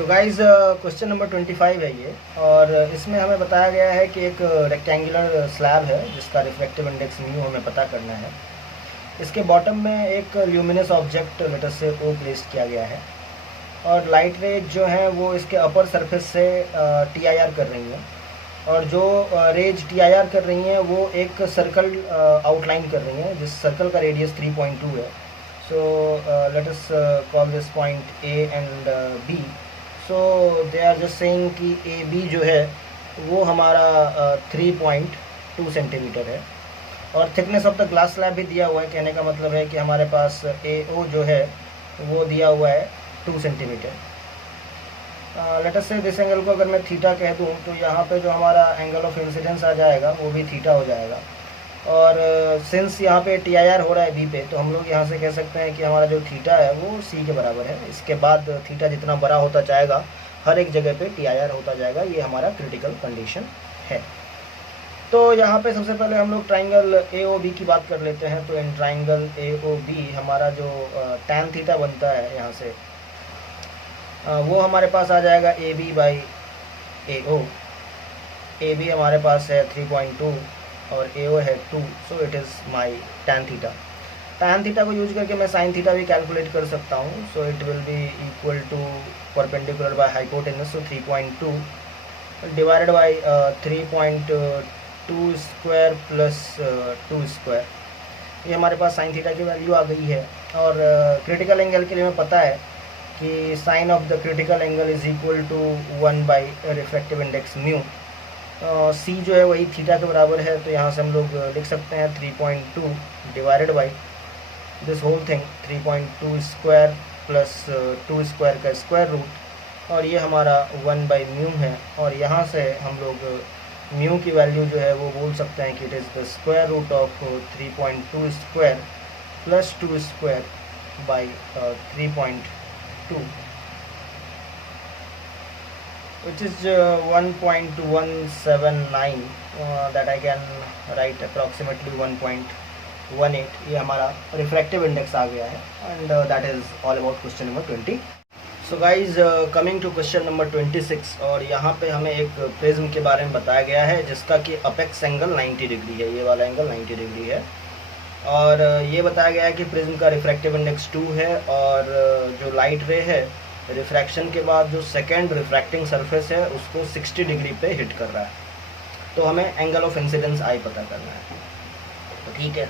So guys question number 25 है ये, और इसमें हमें बताया गया है कि एक रेक्टेंगुलर स्लैब है जिसका रिफ्लेक्टिव इंडेक्स म्यू हमें पता करना है। इसके बॉटम में एक ल्यूमिनस ऑब्जेक्ट लेटर से ओ प्लेस किया गया है, और लाइट रेज जो है वो इसके अपर सरफेस से TIR कर रही हैं, और जो रेज TIR कर रही हैं वो एक सर्कल आउटलाइन कर रही हैं जिस सर्कल का रेडियस 3.2 है। So let us call this point A and B। So they are just saying कि AB जो है वो हमारा 3.2 सेंटीमीटर है, और thickness of the glass slab भी दिया हुआ है। कहने का मतलब है कि हमारे पास AO जो है वो दिया हुआ है 2 सेंटीमीटर। लेट अस से दिस एंगल को अगर मैं थीटा कह दूं तो यहाँ पे जो हमारा एंगल ऑफ इंसिडेंस आ जाएगा वो भी थीटा हो जाएगा, और सिंस यहाँ पे TIR हो रहा है B पे, तो हम लोग यहाँ से कह सकते हैं कि हमारा जो थीटा है वो C के बराबर है। इसके बाद थीटा जितना बड़ा होता जाएगा हर एक जगह पे TIR होता जाएगा। ये हमारा क्रिटिकल कंडीशन है। तो यहाँ पे सबसे पहले हम लोग ट्राइंगल AOB की बात कर लेते हैं। तो इन ट्राइंगल AOB हमारा जो tan थीटा बनता है यहाँ से वो हमारे पास आ जाएगा AB/AO। AB हमारे पास है 3.2 और AO है 2, so it is my tan theta. tan theta को यूज करके मैं sin थीटा भी कैलकुलेट कर सकता हूँ। So it will be equal to perpendicular by hypotenuse, so 3.2 divided by 3.2 square plus 2 square. ये हमारे पास sin थीटा की वैल्यू आ गई है। और क्रिटिकल एंगल के लिए हमें पता है कि sine of the critical angle is equal to 1 by reflective index mu. C जो है वही थीटा के बराबर है, तो यहाँ से हम लोग लिख सकते हैं 3.2 divided by this whole thing 3.2 square plus 2 square का स्क्वायर रूट, और ये हमारा 1 बाई म्यू है। और यहाँ से हम लोग म्यू की वैल्यू जो है वो बोल सकते हैं कि it is the square root of 3.2 square plus 2 square by 3.2, which is 1.179 that I can write approximately 1.18। ये हमारा रिफ्रैक्टिव इंडेक्स आ गया है, and that is all about question number 20। So guys coming to question number 26, और यहाँ पे हमें एक प्रिज्म के बारे में बताया गया है जिसका कि अपेक्स एंगल 90 डिग्री है। ये वाला एंगल 90 डिग्री है, और ये बताया गया है कि प्रिज्म का रिफ्रैक्टिव इंडेक्स 2 है, और जो लाइट रे है रिफ्रैक्शन के बाद जो सेकेंड रिफ्रैक्टिंग सरफेस है उसको 60 डिग्री पे हिट कर रहा है। तो हमें एंगल ऑफ इंसिडेंस I पता करना है। तो ठीक है,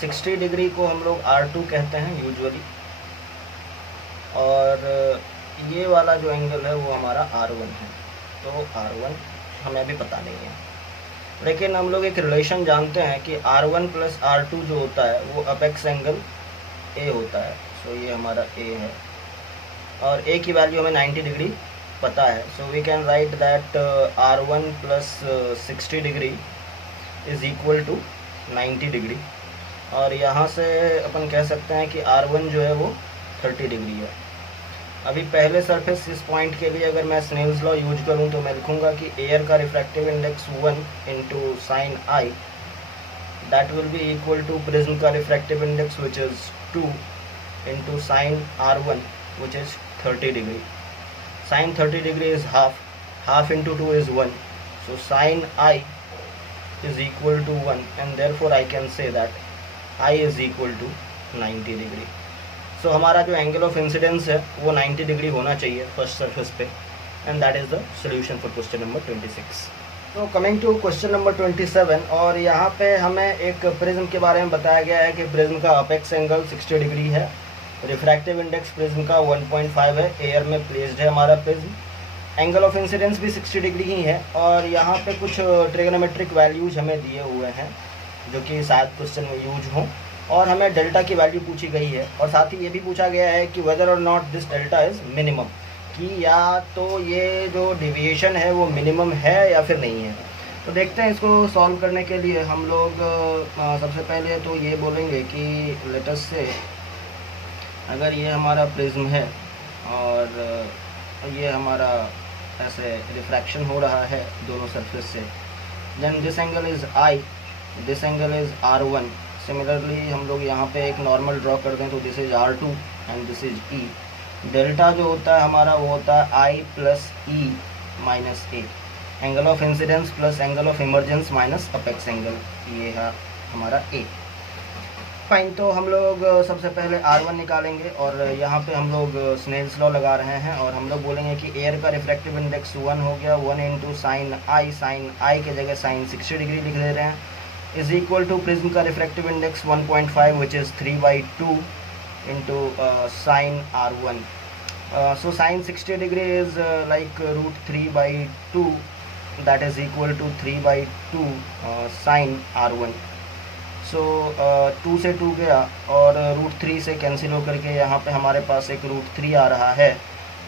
60 डिग्री को हम लोग R2 कहते हैं यूजुअली, और ये वाला जो एंगल है वो हमारा R1 है। तो R1 हमें अभी पता नहीं है, लेकिन हम लोग एक रिलेशन जानते हैं कि R1 प्लस R2 जो होता है वो अपेक्स एंगल A होता है। सो ये हमारा A है, और A की वैल्यू हमें 90 डिग्री पता है। So we can write that R1 plus 60 degree is equal to 90 degree, और यहाँ से अपन कह सकते हैं कि R1 जो है वो 30 डिग्री है। अभी पहले सरफेस इस पॉइंट के लिए अगर मैं स्नेल्स लॉ यूज करूँ तो मैं लिखूँगा कि एयर का refractive index 1 into sine I, that will be equal to prism का refractive index which is 2 into sine R1 which is 30 degree. Sin 30 degree is half into 2 is 1, so sin I is equal to 1, and therefore I can say that I is equal to 90 degree. So हमारा जो angle of incidence है वो 90 degree होना चाहिए first surface पे, and that is the solution for question number 26। तो coming to question number 27, और यहाँ पे हमें एक प्रिज्म के बारे में बताया गया है कि प्रिज्म का अपेक्स एंगल 60 डिग्री है, रिफ्रैक्टिव इंडेक्स प्रिज्म का 1.5 है, एयर में प्लेस्ड है हमारा प्रिज्म, एंगल ऑफ इंसिडेंस भी 60 डिग्री ही है, और यहाँ पे कुछ ट्रिग्नोमेट्रिक वैल्यूज हमें दिए हुए हैं जो कि शायद क्वेश्चन में यूज हों, और हमें डेल्टा की वैल्यू पूछी गई है, और साथ ही ये भी पूछा गया है कि वेदर और not this delta is minimum, कि या तो ये जो डिविएशन है वो मिनिमम है या फिर नहीं है। तो देखते हैं इसको सॉल्व करने के लिए हम लोग सबसे पहले तो ये बोलेंगे कि लेट अस से अगर ये हमारा प्रिज्म है और ये हमारा ऐसे रिफ्रैक्शन हो रहा है दोनों सरफेस से, then this angle is I, this angle is R1। Similarly हम लोग यहाँ पे एक नॉर्मल ड्रॉ कर दें तो this is R2 and this is E। Delta जो होता है हमारा वो होता है I plus E minus A, angle of incidence plus angle of emergence minus apex angle, ये है हमारा ए। फाइन, तो हम लोग सबसे पहले R1 निकालेंगे और यहाँ पे हम लोग स्नेल्स लॉ लगा रहे हैं और हम लोग बोलेंगे कि एयर का रिफ्रैक्टिव इंडेक्स 1 हो गया, 1 इंटू साइन आई के जगह साइन 60 डिग्री लिख दे रहे हैं, इज इक्वल टू प्रिज्म का refractive index 1.5 which is 3/2 into sine R1। So sin 60 degree is like root 3/2, that is equal to 3/2 sin R1। सो 2 से 2 गया और रूट 3 से कैंसिल होकर के यहाँ पे हमारे पास एक रूट 3 आ रहा है,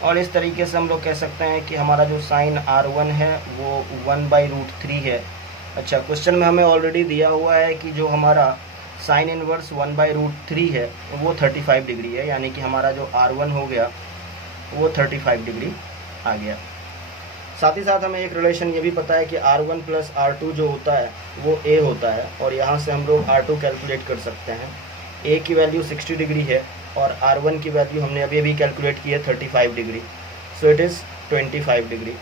और इस तरीके से हम लोग कह सकते हैं कि हमारा जो साइन R1 है वो 1/√3 है। अच्छा, क्वेश्चन में हमें ऑलरेडी दिया हुआ है कि जो हमारा साइन इनवर्स 1/√3 है वो 35 डिग्री है, यानी कि हमारा जो R1 हो गया वो 35 डिग्री आ गया। साथ ही साथ हमें एक रिलेशन ये भी पता है कि R1 प्लस R2 जो होता है वो A होता है, और यहाँ से हम लोग R2 कैलकुलेट कर सकते हैं। A की वैल्यू 60 डिग्री है और R1 की वैल्यू हमने अभी अभी कैलकुलेट की है 35 degree, so it is 25 degree.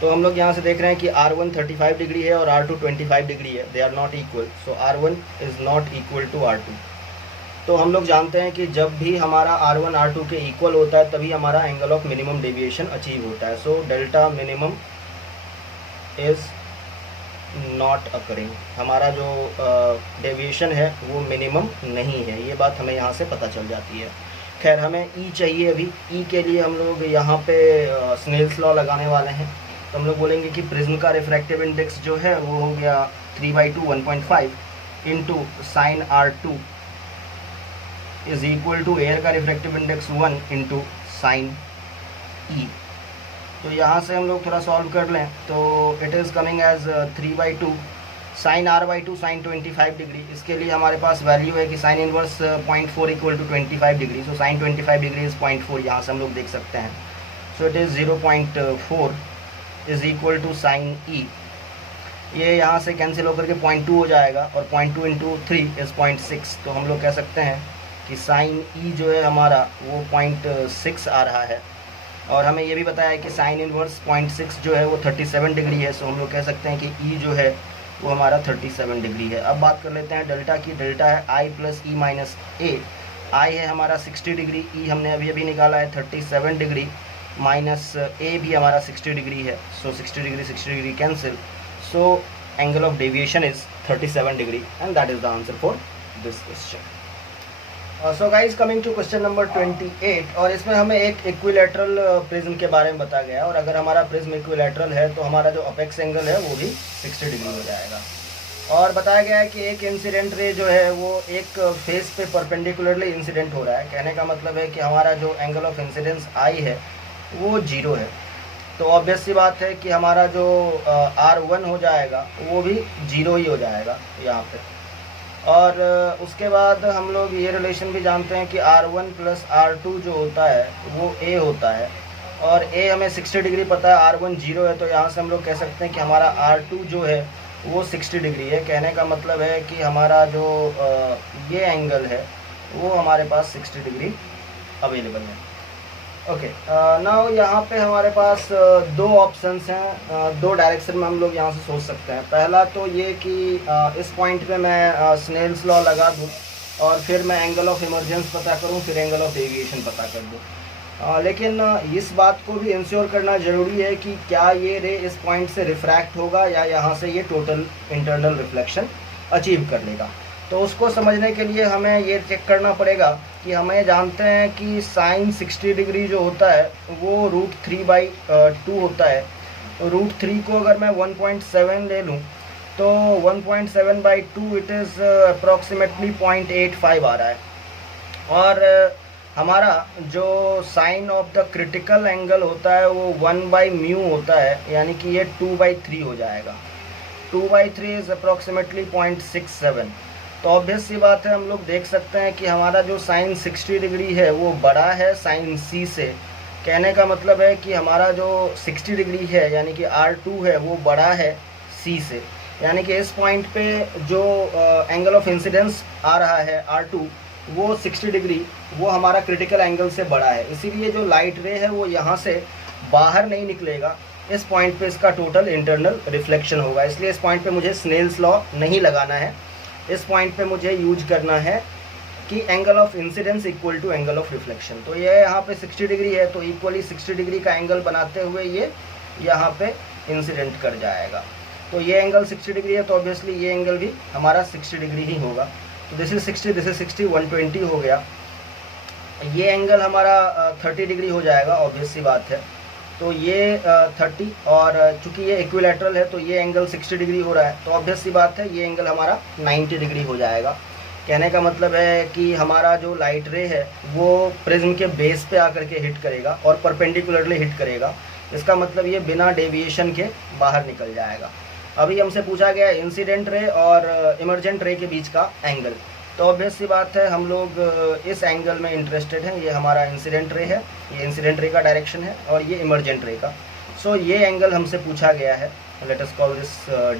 तो हम लोग यहाँ से देख रहे हैं कि R1 35 डिग्री है और R2 25 डिग्री है, they are not equal, so R1 is not equal to R2। तो हम लोग जानते हैं कि जब भी हमारा R1 R2 के इक्वल होता है तभी हमारा angle of minimum deviation achieve होता है। So delta minimum is not occurring, हमारा जो डेविएशन है वो मिनिमम नहीं है, ये बात हमें यहाँ से पता चल जाती है। खैर, हमें E चाहिए अभी। E के लिए हम लोग यहाँ पे स्नेल्स लॉ लगाने वाले हैं। तो हम लोग बोलेंगे कि प्रिज्म का रिफ्रैक्टिव इंडेक्स जो है वो हो गया 3/2 1.5 into sine R2 is equal to air का refractive index 1 into sine E. तो यहाँ से हम लोग थोड़ा सॉल्व कर लें तो it is coming as 3/2 sine R/2 sine 25 degree. इसके लिए हमारे पास वैल्यू है कि sine inverse 0.4 equal to 25 degree, so sine 25 degree is 0.4, यहाँ से हम लोग देख सकते हैं। So it is 0.4 is equal to sine E. ये यहाँ से कैंसिल होकर के 0.2 हो जाएगा और 0.2 इंटू 3 इज़ 0.6, तो हम लोग कह सकते हैं कि साइन ई जो है हमारा वो 0.6 आ रहा है। और हमें ये भी बताया है कि साइन इनवर्स 0.6 जो है वो 37 डिग्री है, सो हम लोग कह सकते हैं कि ई जो है वो हमारा 37 डिग्री है। अब बात कर लेते हैं डेल्टा की। डेल्टा है आई प्लस ई माइनस ए। आई है हमारा 60 डिग्री, ई हमने अभी अभी निकाला है 37 डिग्री, माइनस ए भी हमारा 60 डिग्री है, so 60 degree cancel, so angle of deviation is 37 degree and that is the answer for this question. So guys, coming to question number 28, और इसमें हमें एक इक्विलैटरल प्रिज्म के बारे में बताया गया है, और अगर हमारा प्रिज्म इक्विलैटरल है तो हमारा जो अपेक्स एंगल है वो भी 60 डिग्री हो जाएगा। और बताया गया है कि एक इंसिडेंट रे जो है वो एक फेस पे परपेंडिकुलरली इंसिडेंट हो रहा है। कहने का मतलब है कि हमारा जो एंगल ऑफ इंसिडेंस आई है वो 0 है, तो ऑब्वियस सी बात है कि हमारा जो R1 हो जाएगा वो भी 0 ही हो जाएगा यहाँ पे। और उसके बाद हम लोग ये रिलेशन भी जानते हैं कि R1 प्लस R2 जो होता है वो A होता है, और A हमें 60 डिग्री पता है, R1 0 है, तो यहाँ से हम लोग कह सकते हैं कि हमारा R2 जो है वो 60 डिग्री है। कहने का मतलब है कि हमारा जो ये एंगल है वो हमारे पास 60 डिग्री अवेलेबल है। ओके, नाउ यहाँ पे हमारे पास दो ऑप्शंस हैं, दो डायरेक्शन में हम लोग यहाँ से सोच सकते हैं। पहला तो ये कि इस पॉइंट पे मैं स्नेल्स लॉ लगा दूँ और फिर मैं एंगल ऑफ इमरजेंस पता करूँ, फिर एंगल ऑफ डेविएशन पता कर दूँ। लेकिन इस बात को भी इंश्योर करना ज़रूरी है कि क्या ये रे इस पॉइंट से रिफ्रैक्ट होगा या यहाँ से ये टोटल इंटरनल रिफ्लेक्शन अचीव कर लेगा। तो उसको समझने के लिए हमें ये चेक करना पड़ेगा कि हमें जानते हैं कि साइन 60 डिग्री जो होता है वो √3/2 होता है। तो √3 को अगर मैं 1.7 ले लूँ तो 1.7/2 इट इज़ अप्रॉक्सीमेटली 0.85 आ रहा है। और हमारा जो sine of the critical angle होता है वो 1/μ होता है, यानी कि ये 2/3 हो जाएगा। 2/3 इज़ अप्रॉक्सीमेटली 0.67। तो ऑब्वियस सी बात है, हम लोग देख सकते हैं कि हमारा जो साइन 60 डिग्री है वो बड़ा है साइन सी से। कहने का मतलब है कि हमारा जो 60 डिग्री है यानी कि R2 है वो बड़ा है सी से, यानी कि इस पॉइंट पे जो एंगल ऑफ इंसिडेंस आ रहा है R2 वो 60 डिग्री वो हमारा क्रिटिकल एंगल से बड़ा है, इसीलिए जो लाइट रे है वो यहाँ से बाहर नहीं निकलेगा। इस पॉइंट पे इसका टोटल इंटरनल रिफ्लेक्शन होगा, इसलिए इस पॉइंट पे मुझे स्नेल्स लॉ नहीं लगाना है। इस पॉइंट पे मुझे यूज करना है कि angle of incidence equal to angle of reflection. तो ये यहाँ पे 60 डिग्री है, तो इक्वली 60 डिग्री का एंगल बनाते हुए ये यहाँ पे इंसिडेंट कर जाएगा। तो ये एंगल 60 डिग्री है, तो ऑब्वियसली ये एंगल भी हमारा 60 डिग्री ही होगा। तो दिस इज 60, दिस इज 60, 120 हो गया। ये एंगल हमारा 30 डिग्री हो जाएगा, ऑब्वियस सी बात है। तो ये 30, और चूंकि ये इक्विलैटरल है तो ये एंगल 60 डिग्री हो रहा है, तो ऑब्वियस सी बात है ये एंगल हमारा 90 डिग्री हो जाएगा। कहने का मतलब है कि हमारा जो लाइट रे है वो प्रिज्म के बेस पे आकर के हिट करेगा और परपेंडिकुलरली हिट करेगा। इसका मतलब ये बिना डेविएशन के बाहर निकल जाएगा। अभी हमसे पूछा गया इंसिडेंट रे और इमर्जेंट रे के बीच का एंगल, तो ऑब्वियस सी बात है हम लोग इस एंगल में इंटरेस्टेड हैं। ये हमारा इंसिडेंट रे है, ये इंसिडेंट रे का डायरेक्शन है, और ये इमर्जेंट रे का। सो ये एंगल हमसे पूछा गया है, late us call this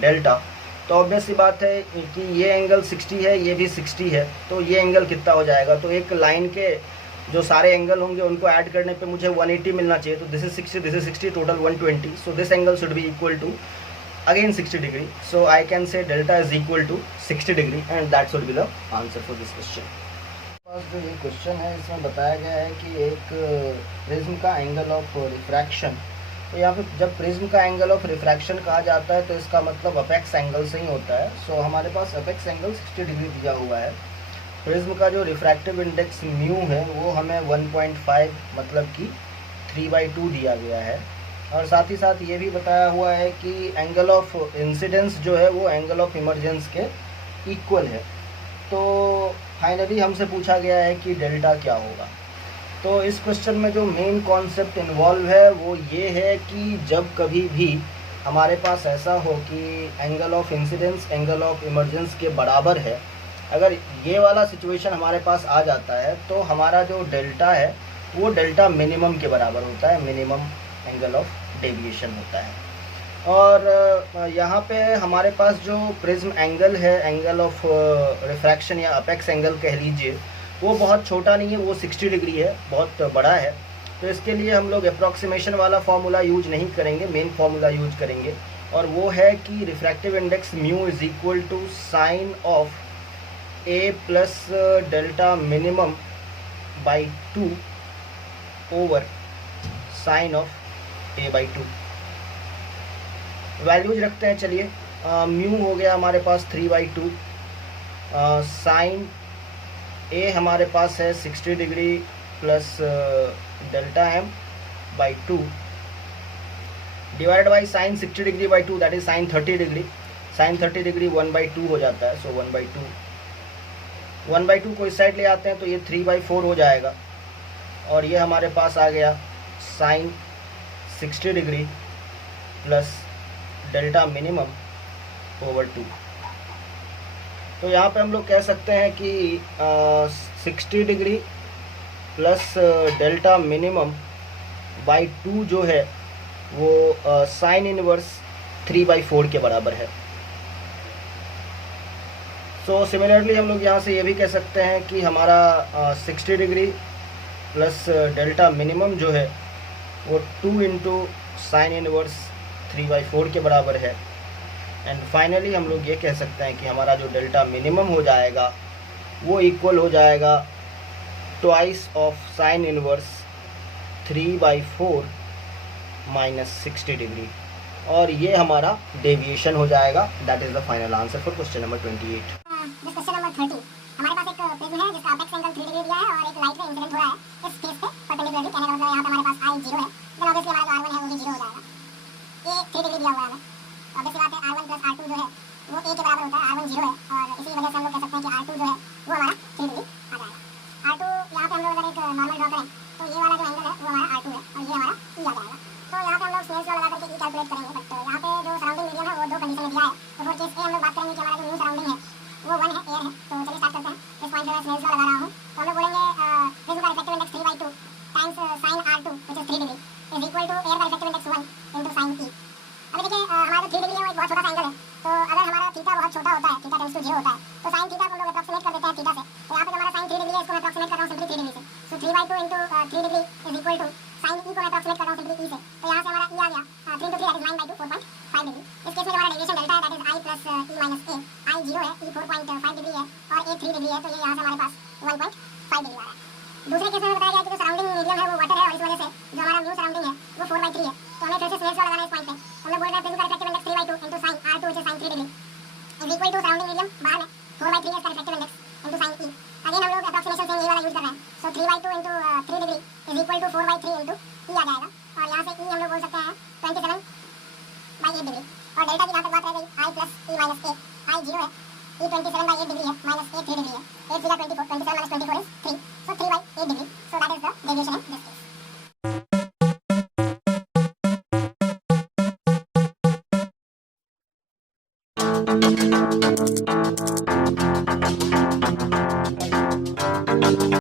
delta. तो ऑब्वियस सी बात है कि ये एंगल 60 है, ये भी 60 है, तो ये एंगल कितना हो जाएगा। तो एक लाइन के जो सारे एंगल होंगे उनको ऐड करने पे मुझे 180 मिलना चाहिए। तो this is 60, this is 60, total 120। So this angle should be equal to again 60 degree, so I can say delta is equal to 60 degree and that should be the answer for this question। पास जो ये question है इसमें बताया गया है कि एक prism का एंगल ऑफ रिफ्रैक्शन, तो यहाँ पे जब प्रिज्म का एंगल ऑफ रिफ्रैक्शन कहा जाता है तो इसका मतलब अपेक्स एंगल से ही होता है। सो हमारे पास अपेक्स एंगल 60 डिग्री दिया हुआ है। प्रिज्म का जो रिफ्रैक्टिव इंडेक्स म्यू है वो हमें 1.5 मतलब कि 3/2 दिया गया है, और साथ ही साथ ये भी बताया हुआ है कि एंगल ऑफ इंसिडेंस जो है वो एंगल ऑफ इमर्जेंस के इक्वल है। तो फाइनली हमसे पूछा गया है कि डेल्टा क्या होगा। तो इस क्वेश्चन में जो मेन कॉन्सेप्ट इन्वॉल्व है वो ये है कि जब कभी भी हमारे पास ऐसा हो कि angle of incidence angle of emergence के बराबर है, अगर ये वाला सिचुएशन हमारे पास आ जाता है तो हमारा जो डेल्टा है वो डेल्टा मिनिमम के बराबर होता है, मिनिमम एंगल ऑफ डेविएशन होता है। और यहाँ पे हमारे पास जो प्रिज्म एंगल है, एंगल ऑफ रिफ्रैक्शन या अपेक्स एंगल कह लीजिए, वो बहुत छोटा नहीं है, वो 60 डिग्री है, बहुत बड़ा है। तो इसके लिए हम लोग अप्रॉक्सीमेशन वाला फार्मूला यूज नहीं करेंगे, मेन फार्मूला यूज करेंगे, और वो है कि refractive index mu is equal to sine of A plus delta minimum by 2 over sine of a/2। Values रखते हैं, चलिए। म्यू हो गया हमारे पास 3/2, साइन ए हमारे पास है 60 degree plus delta m by 2 divide by sine 60 degree by 2 that is sine 30 degree. Sine 30 degree 1/2 हो जाता है, सो 1/2 को इस साइड ले आते हैं तो ये 3/4 हो जाएगा, और ये हमारे पास आ गया sine 60 degree plus delta minimum over 2। तो यहाँ पे हम लोग कह सकते हैं कि 60 degree plus delta minimum by 2 जो है वो साइन इनवर्स 3/4 के बराबर है। सो सिमिलरली हम लोग यहाँ से ये भी कह सकते हैं कि हमारा 60 डिग्री प्लस डेल्टा मिनिमम जो है वो 2 इंटू साइन इनवर्स 3/4 के बराबर है। एंड फाइनली हम लोग ये कह सकते हैं कि हमारा जो डेल्टा मिनिमम हो जाएगा वो इक्वल हो जाएगा twice of sine inverse 3/4 minus 60 degree, और ये हमारा डेविएशन हो जाएगा। That is the final answer for question number 28। Question number 30, हमारे पास एक प्रिज्म है जिसका अपेक्स एंगल 3 डिग्री दिया है और एक लाइट रे इंसिडेंट हो रहा है इस फेस पे परपेंडिकुलरली। कहने का मतलब यहाँ पे हमारे पास I 0 है, देन ऑब्वियसली हमारा जो R1 है वो भी 0 हो जाएगा। ये 3 डिग्री दिया हुआ है हमें, ऑब्वियसली बात है R1 प्लस R2 जो है वो A के बराबर होता है, R1 0 है, और इसी वजह से हम लोग कह सकते हैं कि R2 जो है वो हमारा 3 डिग्री आ जाएगा। R2 यहाँ पे हम लोग अगर एक नॉर्मल ड्रॉ करें तो ये वाला जो एंगल है वो हमारा R2 है और ये हमारा E आ जाएगा। तो यहाँ पे हम लोग स्नेल्स लॉ लगा करके E कैलकुलेट करेंगे, बट यहाँ पे जो सराउंडिंग मीडियम है वो 2 कंडीशन में दिया है। तो फॉर केस ए हम लोग बात करेंगे कि हमारा जो न्यू सराउंडिंग है वो 1 है, एयर है। तो चलिए स्टार्ट करते हैं। इस पॉइंट पे मैं स्नेल्स लॉ लगा रहा हूँ, तो हम लोग बोलेंगे प्रिज्म का refractive index 3/2 times sine R2 which is 3 degree is equal to air का refractive index 1 into sine E। अभी देखिए हमारा जो 3 डिग्री है वो एक बहुत छोटा सा एंगल है, तो अगर हमारा थीटा बहुत छोटा होता है, थीटा टेंड्स टू 0 होता है, तो साइन थीटा को हम लोग अप्रॉक्सीमेट कर देते हैं थीटा से। तो यहाँ पे जो हमारा साइन 3 डिग्री है तो 3/2 into 3 degree is equal to sine E को मैं अप्रोक्सीमेट कर रहा हूँ सिंपली ई से, तो यहाँ से हमारा ई आ गया 3 into 3 दैट इज 9/2 4.5 डिग्री। इस केस में हमारा डेविएशन डेल्टा है that is i plus e minus a, i 0 है, e 4.5 डिग्री है और a 3 डिग्री है, तो ये यहाँ से हमारे पास 1.5 डिग्री आ रहा है। दूसरे केस में बताया गया कि जो सराउंडिंग मीडियम है वो वाटर है और इस वजह से जो हमारा म्यू सराउंडिंग है वो 4/3 है, तो हमें फिर से स्नेल्स लॉ लगाना है इस पॉइंट पे। तो हम लोग बोल रहे हैं प्रिज्म का reflective index 3/2 into sine r2 which is sin 3 degree is equal to surrounding medium बाहर में 4/3 है इसका reflective index into sine e। Again हम लोग अप्रोक्सीमेशन सेम ये वाला यूज कर रहे हैं, so 3/2 into 3 degree is equal to 4/3 into e आ जाएगा और यहाँ से e हम लोग बोल सकते हैं 27/8 डिग्री और डेल्टा की जहाँ तक बात रह गई i plus e minus a, i 0 है, e 27/8 डिग्री है माइनस a 3 डिग्री है, 8 3 24, 27 minus 24 is 3, so 3/8 degree, so that is the deviation in this case.